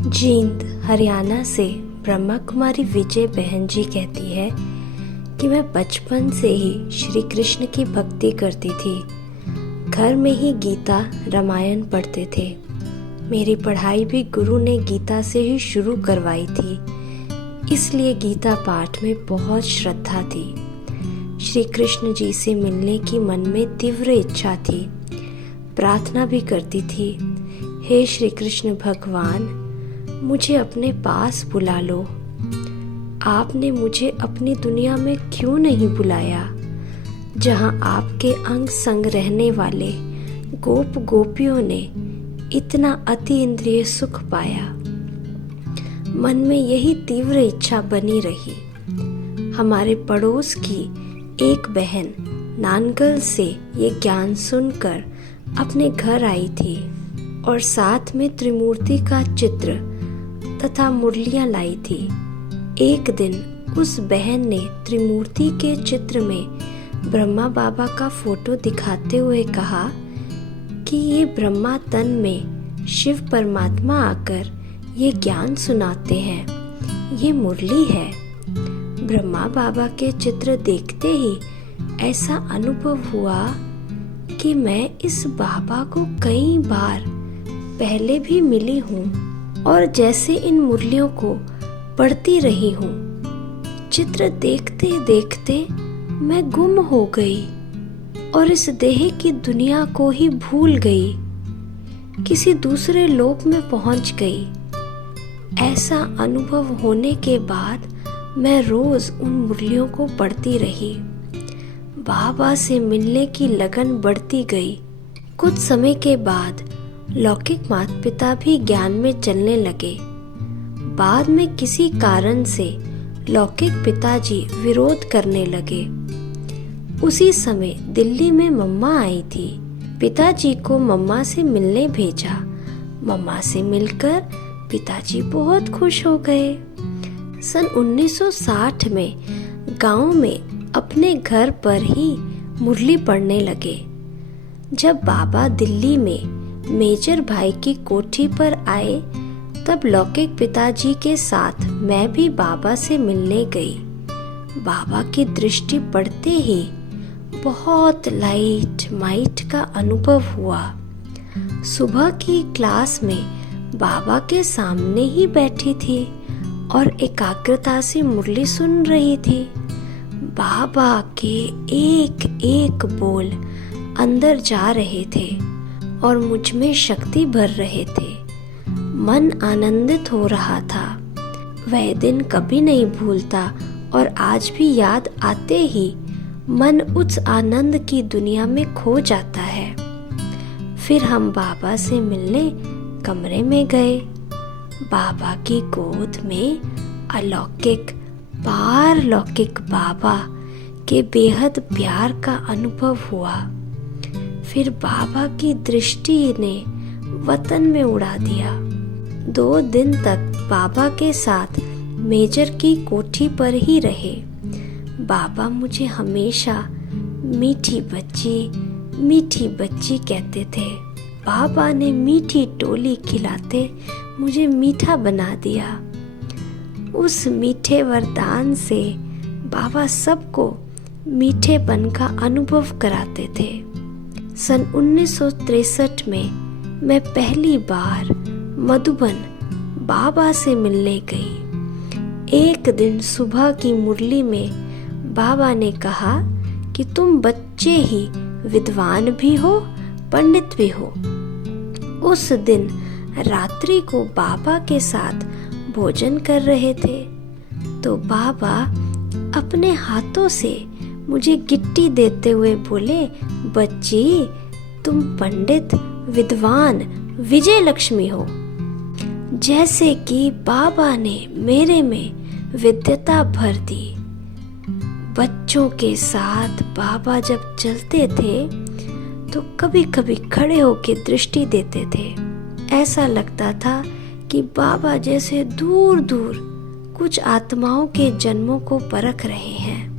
जींद हरियाणा से ब्रह्मा कुमारी विजय बहन जी कहती है कि मैं बचपन से ही श्री कृष्ण की भक्ति करती थी। घर में ही गीता रामायण पढ़ते थे। मेरी पढ़ाई भी गुरु ने गीता से ही शुरू करवाई थी, इसलिए गीता पाठ में बहुत श्रद्धा थी। श्री कृष्ण जी से मिलने की मन में तीव्र इच्छा थी। प्रार्थना भी करती थी, हे श्री कृष्ण भगवान, मुझे अपने पास बुला लो। आपने मुझे अपनी दुनिया में क्यों नहीं बुलाया, जहां आपके अंग संग रहने वाले गोप गोपियों ने इतना अति इंद्रिय सुख पाया। मन में यही तीव्र इच्छा बनी रही। हमारे पड़ोस की एक बहन नानगल से ये ज्ञान सुनकर अपने घर आई थी और साथ में त्रिमूर्ति का चित्र तथा मुरलियां लाई थी। एक दिन उस बहन ने त्रिमूर्ति के चित्र में ब्रह्मा बाबा का फोटो दिखाते हुए कहा कि ये ब्रह्मा तन में शिव परमात्मा आकर ये ज्ञान सुनाते हैं, ये मुरली है। ब्रह्मा बाबा के चित्र देखते ही ऐसा अनुभव हुआ कि मैं इस बाबा को कई बार पहले भी मिली हूँ और जैसे इन मुरलियों को पढ़ती रही हूँ। चित्र देखते देखते मैं गुम हो गई और इस देह की दुनिया को ही भूल गई, किसी दूसरे लोक में पहुंच गई। ऐसा अनुभव होने के बाद मैं रोज उन मुरलियों को पढ़ती रही। बाबा से मिलने की लगन बढ़ती गई। कुछ समय के बाद लौकिक माता पिता भी ज्ञान में चलने लगे। बाद में किसी कारण से लौकिक पिताजी विरोध करने लगे। उसी समय दिल्ली में मम्मा आई थी। पिताजी को मम्मा से मिलने भेजा। मम्मा से मिलकर पिताजी बहुत खुश हो गए। सन 1960 में गांव में अपने घर पर ही मुरली पढ़ने लगे। जब बाबा दिल्ली में मेजर भाई की कोठी पर आए, तब लौकिक पिताजी के साथ मैं भी बाबा से मिलने गई। बाबा की दृष्टि पड़ते ही बहुत लाइट माइट का अनुभव हुआ। सुबह की क्लास में बाबा के सामने ही बैठी थी और एकाग्रता से मुरली सुन रही थी। बाबा के एक एक बोल अंदर जा रहे थे और मुझ में शक्ति भर रहे थे। मन आनंदित हो रहा था। वह दिन कभी नहीं भूलता और आज भी याद आते ही मन उस आनंद की दुनिया में खो जाता है। फिर हम बाबा से मिलने कमरे में गए। बाबा की गोद में अलौकिक पारलौकिक बाबा के बेहद प्यार का अनुभव हुआ। फिर बाबा की दृष्टि ने वतन में उड़ा दिया। 2 दिन तक बाबा के साथ मेजर की कोठी पर ही रहे। बाबा मुझे हमेशा मीठी बच्ची कहते थे। बाबा ने मीठी टोली खिलाते मुझे मीठा बना दिया। उस मीठे वरदान से बाबा सबको मीठेपन का अनुभव कराते थे। सन 1963 में मैं पहली बार मधुबन बाबा से मिलने गई। एक दिन सुबह की मुरली में बाबा ने कहा कि तुम बच्चे ही विद्वान भी हो, पंडित भी हो। उस दिन रात्रि को बाबा के साथ भोजन कर रहे थे तो बाबा अपने हाथों से मुझे गिट्टी देते हुए बोले, बच्ची तुम पंडित विद्वान विजय लक्ष्मी हो। जैसे कि बाबा ने मेरे में विद्यता भर दी। बच्चों के साथ बाबा जब चलते थे तो कभी कभी खड़े होकर दृष्टि देते थे। ऐसा लगता था कि बाबा जैसे दूर दूर कुछ आत्माओं के जन्मों को परख रहे हैं।